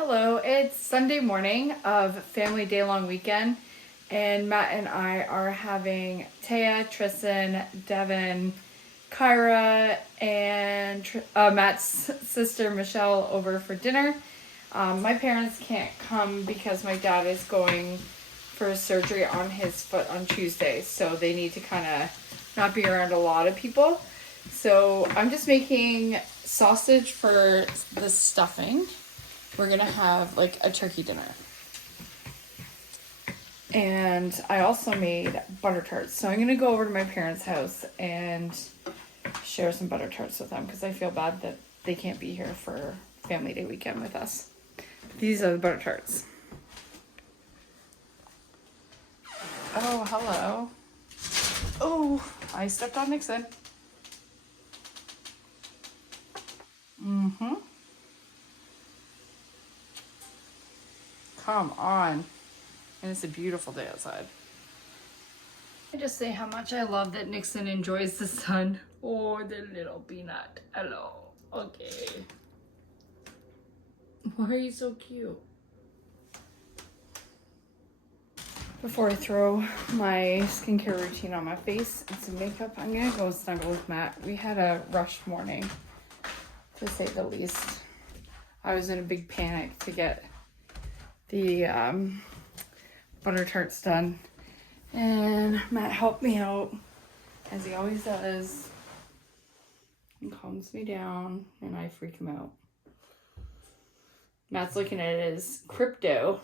Hello, it's Sunday morning of Family Day Long Weekend, and Matt and I are having Taya, Tristan, Devin, Kyra, and Matt's sister Michelle over for dinner. My parents can't come because my dad is going for surgery on his foot on Tuesday, so they need to kind of not be around a lot of people. So I'm just making sausage for the stuffing. We're gonna have like a turkey dinner. And I also made butter tarts. So I'm gonna go over to my parents' house and share some butter tarts with them because I feel bad that they can't be here for Family Day weekend with us. These are the butter tarts. Oh, hello. Oh, I stepped on Nixon. Mm-hmm. Come on. And it's a beautiful day outside. I just say how much I love that Nixon enjoys the sun. Oh, the little peanut. Hello. Okay. Why are you so cute? Before I throw my skincare routine on my face and some makeup, I'm gonna go snuggle with Matt. We had a rushed morning, to say the least. I was in a big panic to get the butter tarts done, and Matt helped me out as he always does and calms me down, and I freak him out. Matt's looking at his crypto.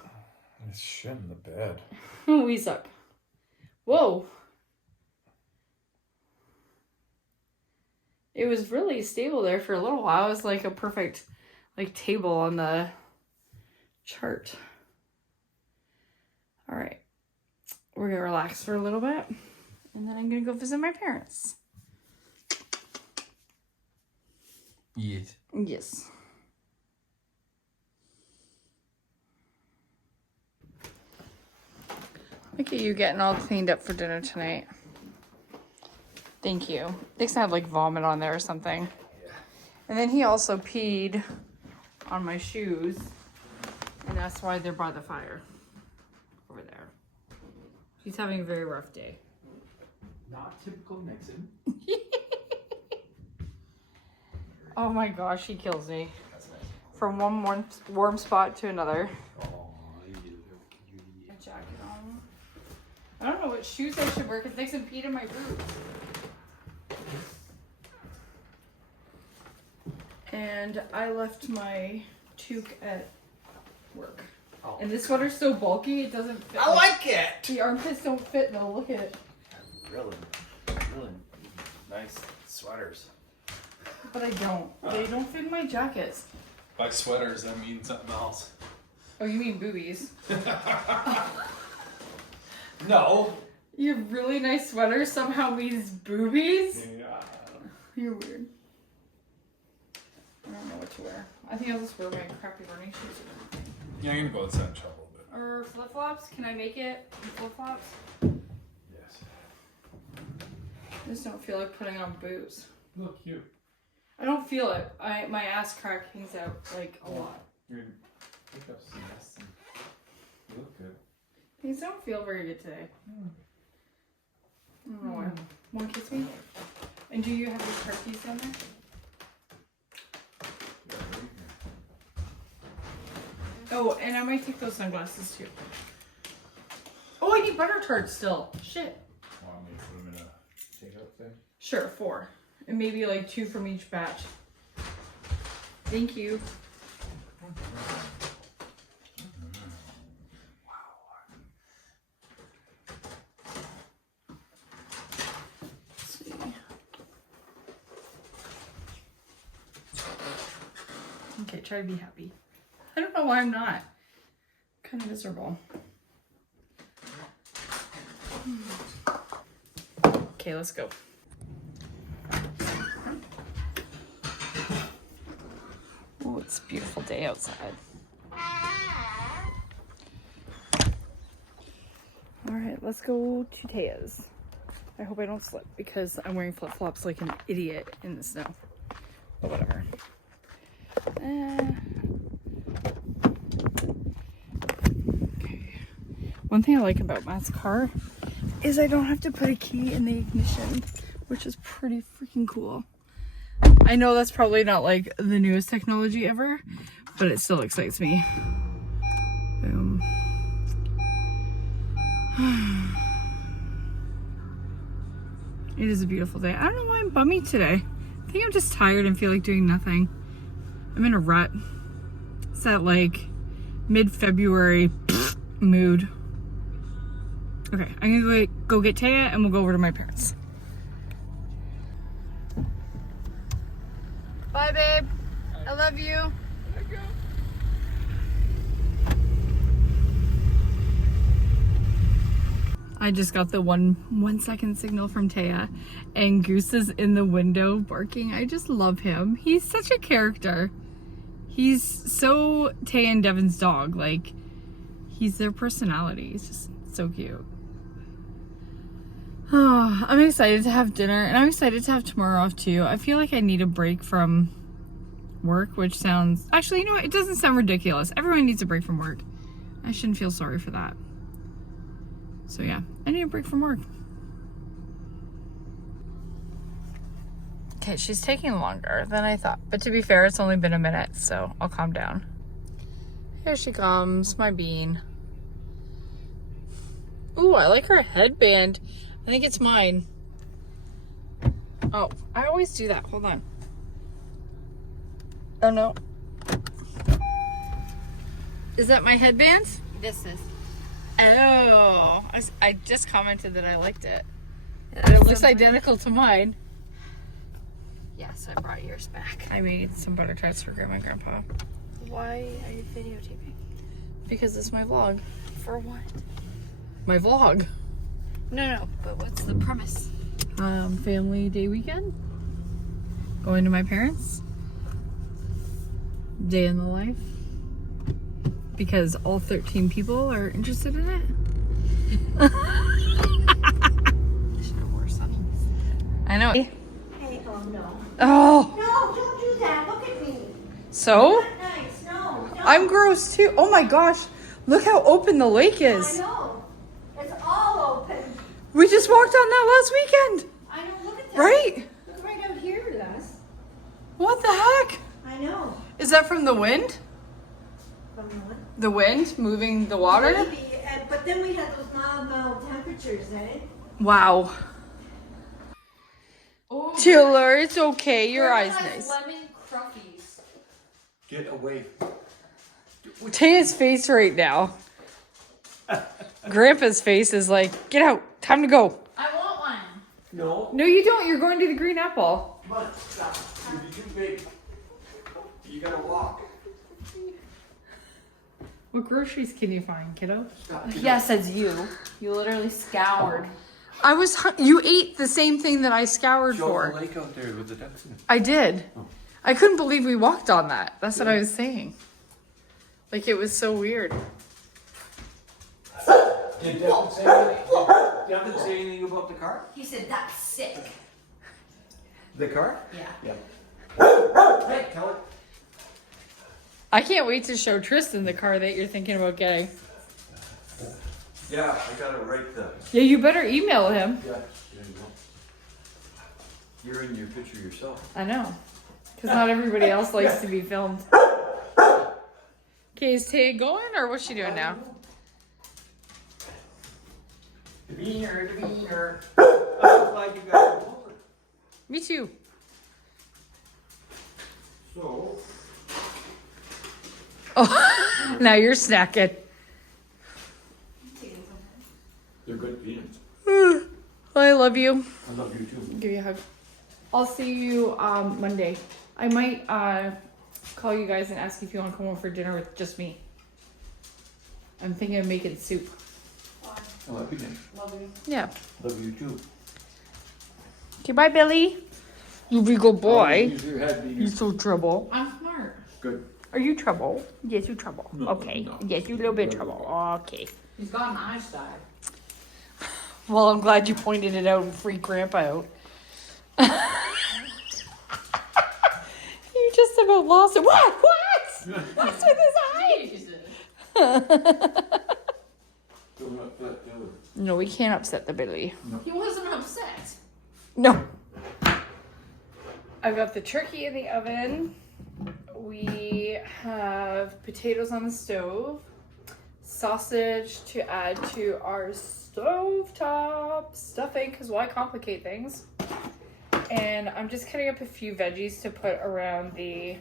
It's shit in the bed. We suck. Whoa. It was really stable there for a little while. It was like a perfect table on the chart. All right. We're going to relax for a little bit. And then I'm going to go visit my parents. Yes. Yes. Look at you getting all cleaned up for dinner tonight. Thank you. Nixon had like vomit on there or something. Yeah. And then he also peed on my shoes. And that's why they're by the fire. Over there. He's having a very rough day. Not typical Nixon. Oh my gosh, he kills me. That's nice. From one warm spot to another. Oh, you cutie. A jacket on. I don't know what shoes I should wear because Nixon peed in my boots. And I left my toque at work. Oh. And this sweater's so bulky, it doesn't fit. I like it! The armpits don't fit though, look at it. Really nice sweaters. But I don't. They don't fit in my jackets. By sweaters, I mean something else. Oh, you mean boobies. No. Your really nice sweater somehow means boobies? Yeah. You're weird. I don't know what to wear. I think I'll just wear my crappy running shoes or something. Yeah, I'm gonna go outside and shovel a bit. Or flip-flops? Can I make it in flip-flops? Yes. I just don't feel like putting on boots. Look cute. I don't feel it. My ass crack hangs out like a lot. You're gonna pick up some mess and you look good. Things don't feel very good today. I don't know why. Want to kiss me? And do you have your car keys down there? Yeah, right here. Oh, and I might take those sunglasses too. Oh, I need butter tarts still. Shit. Want me to put them in a takeout thing? Sure, 4. And maybe like 2 from each batch. Thank you. Let's see. Okay, try to be happy. I don't know why I'm not. Kind of miserable. Okay, let's go. Oh, it's a beautiful day outside. All right, let's go to Taya's. I hope I don't slip because I'm wearing flip-flops like an idiot in the snow. But whatever. One thing I like about Matt's car is I don't have to put a key in the ignition, which is pretty freaking cool. I know that's probably not like the newest technology ever, but it still excites me. Boom. It is a beautiful day. I don't know why I'm bummy today. I think I'm just tired and feel like doing nothing. I'm in a rut. It's that like mid-February mood. Okay, I'm gonna go get Taya and we'll go over to my parents. Bye, babe. I love you. I just got the one second signal from Taya, and Goose is in the window barking. I just love him. He's such a character. He's so Taya and Devin's dog. Like, he's their personality. He's just so cute. Oh, I'm excited to have dinner, and I'm excited to have tomorrow off too. I feel like I need a break from work, which sounds... Actually, you know what? It doesn't sound ridiculous. Everyone needs a break from work. I shouldn't feel sorry for that. So yeah, I need a break from work. Okay, she's taking longer than I thought. But to be fair, it's only been a minute, so I'll calm down. Here she comes, my bean. Ooh, I like her headband. I think it's mine. Oh, I always do that. Hold on. Oh no. Is that my headband? This is. Oh, I just commented that I liked it. It looks identical to mine. Yes, I brought yours back. I made some butter tarts for Grandma and Grandpa. Why are you videotaping? Because it's my vlog. For what? My vlog. No, but what's the premise? Family day weekend. Going to my parents. Day in the life. Because all 13 people are interested in it. I should have wore sunnies. I know. Hey, oh no. Oh. No, don't do that. Look at me. So? Not nice. No. I'm gross too. Oh my gosh. Look how open the lake I is. know. It's all open. We just walked on that last weekend. I know. Look at that. Right? Look right out here, Les. What the heck? I know. Is that from the wind? From the what? The wind moving the water? Maybe, but then we had those mild temperatures, eh? Wow. Oh, Tiller, it's okay. Your eye's nice. Lemon cruffies. Get away. Taya's face right now. Grandpa's face is like, get out. Time to go. I want one. No. No, you don't. You're going to the green apple. Come on, stop. You're too big. You gotta walk. What groceries can you find, kiddo? Stop. Yes, it's you. You literally scoured. You ate the same thing that I scoured Show the for. lake out there with the ducks in it. I did. Oh. I couldn't believe we walked on that. That's what I was saying. Like, it was so weird. Did Devin say anything? Did Devin say anything about the car? He said that's sick. The car? Yeah. Yeah. Hey, tell it. I can't wait to show Tristan the car that you're thinking about getting. Yeah, I gotta write the. Yeah, you better email him. Yeah, there you go. You're in your picture yourself. I know. Because not everybody else likes to be filmed. Okay, is Taya going or what's she doing now? The beaner. I'm so glad you got it over. Me too. So. Oh, now you're snacking. They're good beans. I love you. I love you too. Give you a hug. I'll see you Monday. I might call you guys and ask if you want to come over for dinner with just me. I'm thinking of making soup. I love you, Nick. Love you. Yeah. Love you too. Okay, bye, Billy. You big old boy. Use your head, You're so trouble. I'm smart. Good. Are you trouble? Yes, you trouble. No, Okay. no. Yes, you a little bit of trouble. Okay. He's got an eyesight. Well, I'm glad you pointed it out and freaked Grandpa out. You just about lost it. What? What? What's with his eye? Jesus. So, we can't upset the Billy. He wasn't upset. No. I've got the turkey in the oven. We have potatoes on the stove. Sausage to add to our stovetop stuffing, because why complicate things? And I'm just cutting up a few veggies to put around the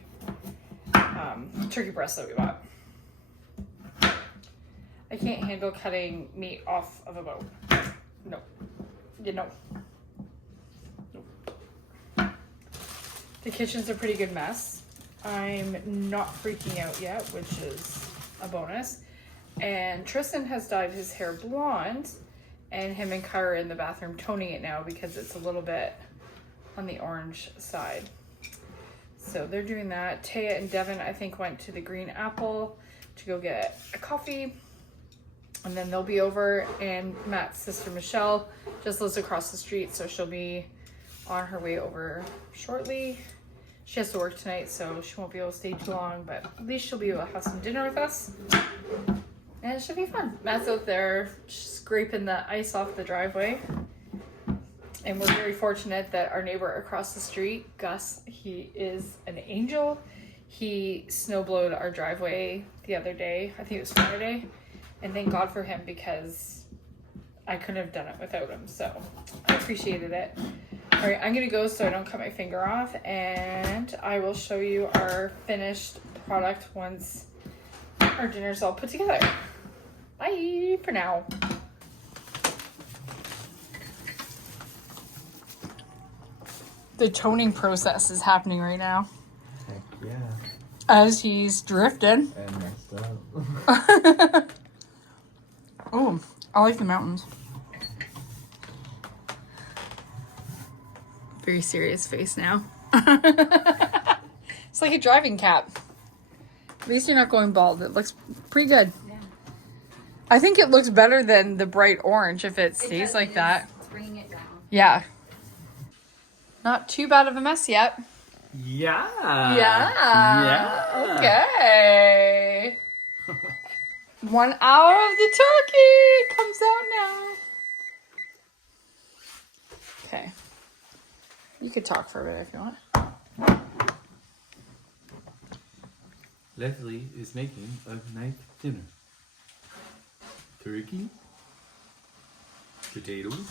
turkey breast that we bought. I can't handle cutting meat off of a bone. No. You know. Nope. The kitchen's a pretty good mess. I'm not freaking out yet, which is a bonus. And Tristan has dyed his hair blonde, and him and Kyra are in the bathroom toning it now because it's a little bit on the orange side. So they're doing that. Taya and Devin, I think, went to the Green Apple to go get a coffee. And then they'll be over, and Matt's sister Michelle just lives across the street, so she'll be on her way over shortly. She has to work tonight, so she won't be able to stay too long, but at least she'll be able to have some dinner with us. And it should be fun. Matt's out there scraping the ice off the driveway. And we're very fortunate that our neighbor across the street, Gus, he is an angel. He snowblowed our driveway the other day. I think it was Friday. And thank God for him, because I couldn't have done it without him. So I appreciated it. All right, I'm going to go so I don't cut my finger off. And I will show you our finished product once our dinner's all put together. Bye for now. The toning process is happening right now. Heck yeah. As he's drifting. And messed up. Oh, I like the mountains. Very serious face now. It's like a driving cap. At least you're not going bald. It looks pretty good. Yeah. I think it looks better than the bright orange if it stays like that. It's bringing it down. Yeah. Not too bad of a mess yet. Yeah. Yeah. Okay. 1 hour of the turkey comes out now. Okay. You could talk for a bit if you want. Leslie is making a nice dinner. Turkey, potatoes,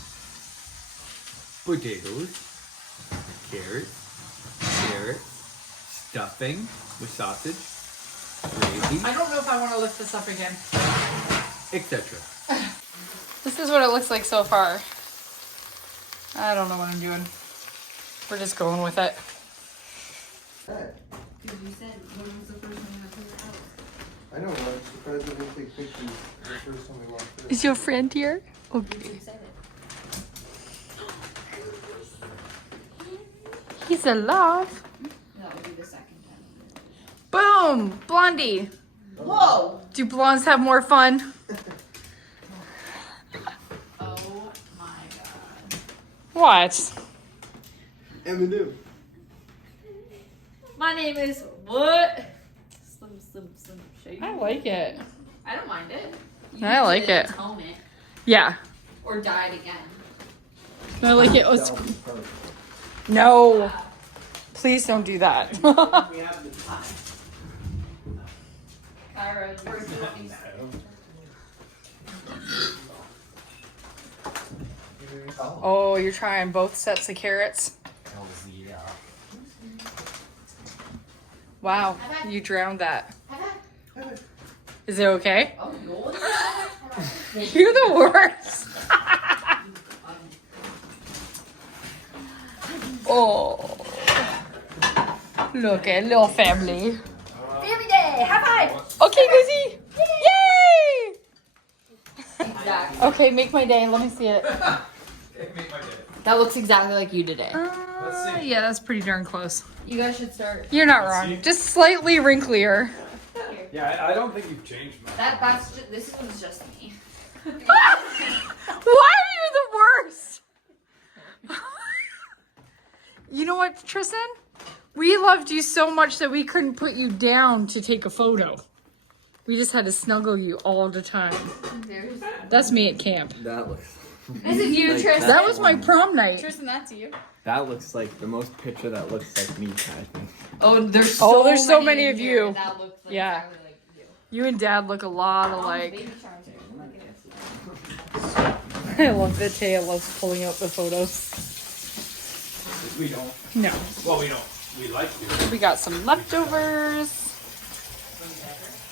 carrots, stuffing with sausage, gravy, I don't know if I want to lift this up again. etc. This is what it looks like so far. I don't know what I'm doing. We're just going with it. Because you said, when was the first time you had to clean your house? I know, I'm surprised we didn't take pictures the first time we walked through. Is your friend here? You Okay. said it. He's alive. That would be the second time. Boom! Blondie. Whoa! Do blondes have more fun? Oh my god. What? Eminem. My name is what? Slim Shady. I like it. I don't mind it. I like it. Tone it. Yeah. Or dye it again. I like it. Let's... No. Please don't do that. We have the time. Kyra, where's the things? Oh, you're trying both sets of carrots? Yeah. Wow, you drowned that. Have it. Is it okay? Oh, yours? You're the worst. Oh. Look at little family. Family day! High five! Okay, Guzzy. Yay! Exactly. Okay, make my day. Let me see it. That looks exactly like you today. Yeah, that's pretty darn close. You guys should start. You're not wrong. Just slightly wrinklier. Yeah, I don't think you've changed much. This one's just me. Why are you the worst? You know what, Tristan? We loved you so much that we couldn't put you down to take a photo. We just had to snuggle you all the time. That's me at camp. That looks This is you, Like, Tristan. that was my prom night. Tristan, that's you. That looks like the most picture that looks like me, Kathy. Oh, there's there's so many of here you. That looks like Yeah. exactly like you. You and Dad look a lot alike. Baby charms are- I love that Taya loves pulling out the photos. We don't. No. Well, we don't. We like to. We got some leftovers.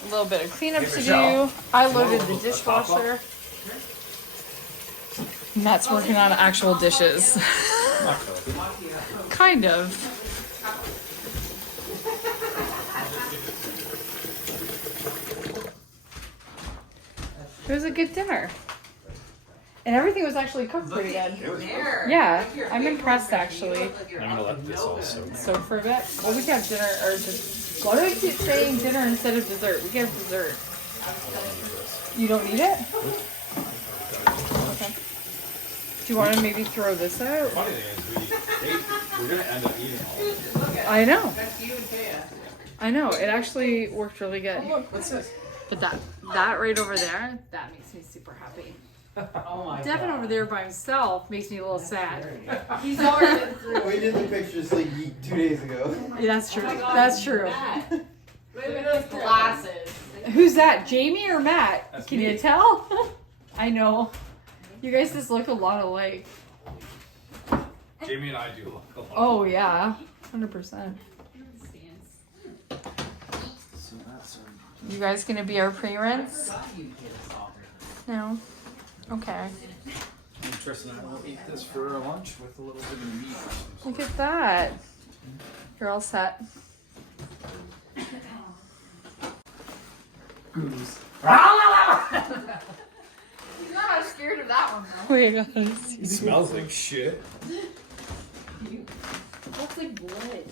A little bit of cleanup to Michelle. do. I loaded the dishwasher. Matt's working on actual dishes. Kind of. It was a good dinner. And everything was actually cooked pretty good. Yeah, I'm impressed actually. I'm gonna let this also. So for a bit, well, we can have dinner, or just, why do I keep saying dinner instead of dessert? We can have dessert. You don't need it? Okay. Do you want to maybe throw this out? Funny thing is, we're gonna end up eating all of it. I know. That's you and Taya. I know. It actually worked really good. Look, what's this? But that right over there, that makes me super happy. Oh my Devin over there by himself makes me a little sad. He's already been through. We did the pictures like 2 days ago. Yeah, that's true. Oh my God, That's true. Matt. Look at those glasses. Who's that? Jamie or Matt? That's Can me. you tell? I know. You guys just look a lot alike. Jamie and I do look a lot. Oh yeah, 100%. So that's You guys gonna be our parents? No. Okay. Tristan and I will eat this for our lunch with a little bit of meat. Look at that. You're all set. Goose. You're not scared of that one though. Wait, guys. It smells like shit. It looks like blood.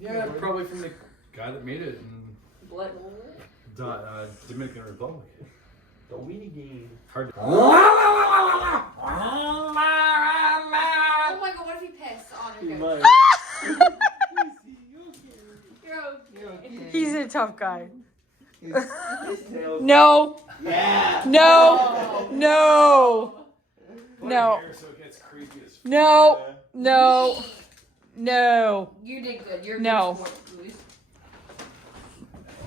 Yeah, probably from the guy that made it in Blood. Dominican Republic. The weenie game. Hard to. Oh my god, what if he pissed on her? You're okay. He's a tough guy. His tail's No. yeah. No. No. Put it No. here so it gets creepy as fuck. No. No. No. You did good. You're a No. good sport, Louis.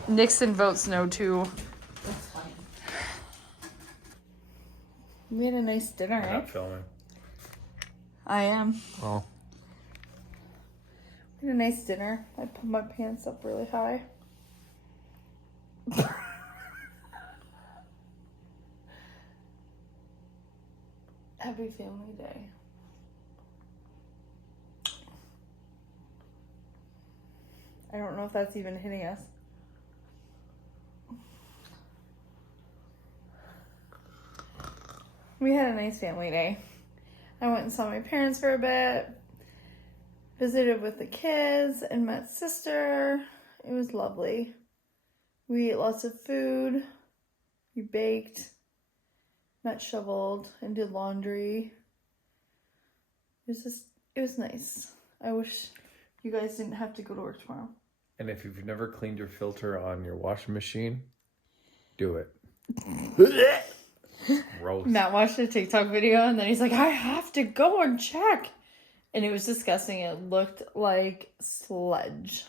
Nixon votes no too. That's funny. We had a nice dinner, I'm eh? not filming. I am. Oh. We had a nice dinner. I put my pants up really high. Happy Family Day. I don't know if that's even hitting us. We had a nice family day. I went and saw my parents for a bit, visited with the kids and Matt's sister. It was lovely. We ate lots of food. We baked. Matt shoveled and did laundry. It was nice. I wish you guys didn't have to go to work tomorrow. And if you've never cleaned your filter on your washing machine, do it. Gross. Matt watched a TikTok video and then he's like, I have to go and check. And it was disgusting. It looked like sludge.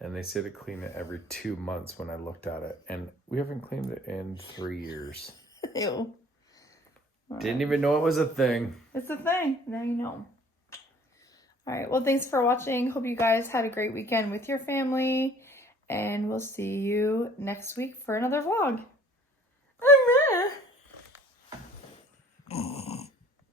And they say to clean it every 2 months when I looked at it. And we haven't cleaned it in 3 years. Ew. Didn't even know it was a thing. It's a thing. Now you know. All right. Well, thanks for watching. Hope you guys had a great weekend with your family. And we'll see you next week for another vlog.